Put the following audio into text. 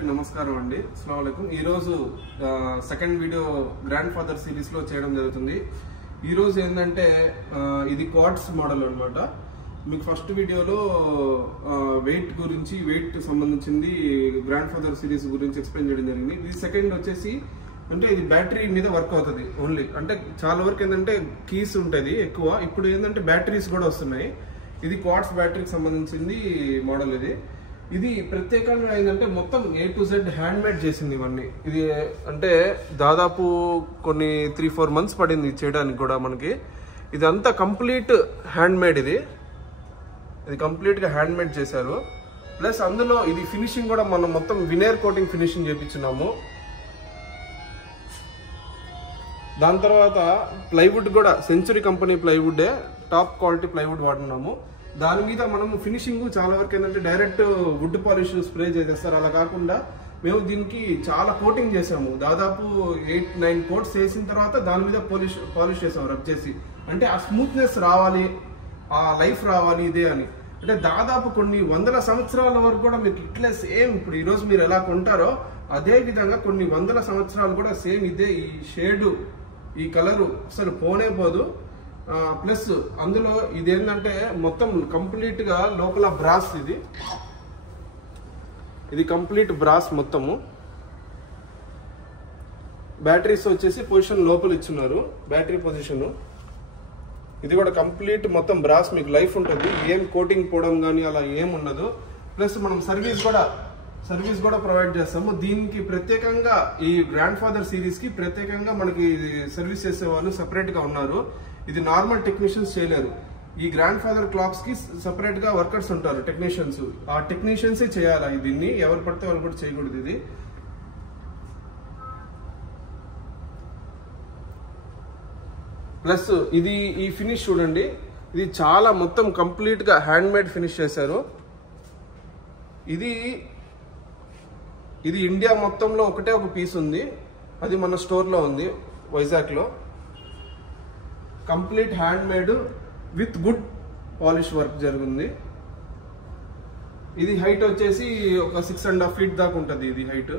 నమస్కారం అండి, అస్సలాము అలైకుం. ఈరోజు సెకండ్ వీడియో గ్రాండ్ ఫాదర్ సిరీస్లో చేయడం జరుగుతుంది. ఈరోజు ఏంటంటే ఇది క్వార్ట్స్ మోడల్ అనమాట. మీకు ఫస్ట్ వీడియోలో వెయిట్ సంబంధించింది గ్రాండ్ ఫాదర్ సిరీస్ గురించి ఎక్స్ప్లెయిన్ చేయడం జరిగింది. ఇది సెకండ్ వచ్చేసి అంటే ఇది బ్యాటరీ మీద వర్క్ అవుతుంది ఓన్లీ. అంటే చాలా వరకు ఏంటంటే కీస్ ఉంటుంది ఎక్కువ. ఇప్పుడు ఏంటంటే బ్యాటరీస్ కూడా వస్తున్నాయి. ఇది క్వార్ట్స్ బ్యాటరీకి సంబంధించింది మోడల్. ఇది ప్రత్యేకంగా ఏంటంటే మొత్తం A to Z hand made చేసింది ఇవన్నీ. ఇది అంటే దాదాపు కొన్ని 3-4 months పడింది చేయడానికి కూడా మనకి. ఇదంతా కంప్లీట్ హ్యాండ్ మేడ్. ఇది కంప్లీట్గా హ్యాండ్ మేడ్ చేశారు. ప్లస్ అందులో ఇది ఫినిషింగ్ కూడా మనం మొత్తం వినేర్ కోటింగ్ ఫినిషింగ్ చేయించున్నాము. దాని తర్వాత ప్లైవుడ్ కూడా century company plywood, top quality plywood వాడుతున్నాము. దాని మీద మనం ఫినిషింగ్ చాలా వరకు ఏంటంటే డైరెక్ట్ వుడ్ పాలిష్ స్ప్రే చేసేస్తారు. అలా కాకుండా మేము దీనికి చాలా కోటింగ్ చేసాము. దాదాపు 8-9 కోట్స్ వేసిన తర్వాత దాని మీద పాలిష్ చేసాము రబ్ చేసి. అంటే ఆ స్మూత్నెస్ రావాలి, ఆ లైఫ్ రావాలి ఇదే అని. అంటే దాదాపు కొన్ని వందల సంవత్సరాల వరకు కూడా మీకు ఇట్లే సేమ్ ఇప్పుడు ఈరోజు మీరు ఎలా కొంటారో అదే విధంగా కొన్ని వందల సంవత్సరాలు కూడా సేమ్ ఇదే ఈ షేడు, ఈ కలరు అసలు పోనే పోదు. ప్లస్ అందులో ఇదేంటంటే మొత్తం కంప్లీట్ గా లోపల బ్రాస్. ఇది కంప్లీట్ బ్రాస్ మొత్తము. బ్యాటరీస్ వచ్చేసి పొజిషన్ లోపల ఇచ్చున్నారు, బ్యాటరీ పొజిషన్. ఇది కూడా కంప్లీట్ మొత్తం బ్రాస్, మీకు లైఫ్ ఉంటుంది. ఏం కోటింగ్ పోవడం కానీ అలా ఏం ఉండదు. ప్లస్ మనం సర్వీస్ కూడా ప్రొవైడ్ చేస్తాము. దీనికి ప్రత్యేకంగా ఈ గ్రాండ్ ఫాదర్ సిరీస్ కి ప్రత్యేకంగా మనకి సర్వీస్ చేసే వాళ్ళు సెపరేట్ గా ఉన్నారు. ఇది నార్మల్ టెక్నీషియన్స్ చేయలేరు. ఈ గ్రాండ్ ఫాదర్ క్లాక్స్ కి సెపరేట్ గా వర్కర్స్ ఉంటారు, టెక్నీషియన్స్. ఆ టెక్నీషియన్సే చేయాలి దీన్ని, ఎవరు పడితే వాళ్ళు కూడా చేయకూడదు. ఇది ప్లస్ ఇది ఈ ఫినిష్ చూడండి. ఇది చాలా మొత్తం కంప్లీట్ గా హ్యాండ్ మేడ్ ఫినిష్ చేశారు. ఇది ఇండియా మొత్తంలో ఒకటే ఒక పీస్ ఉంది. అది మన స్టోర్ లో ఉంది వైజాగ్ లో. Complete hand made with good polish work జరిగింది. ఇది హైట్ వచ్చేసి ఒక 6.5 feet దాకా ఉంటుంది ఇది హైట్.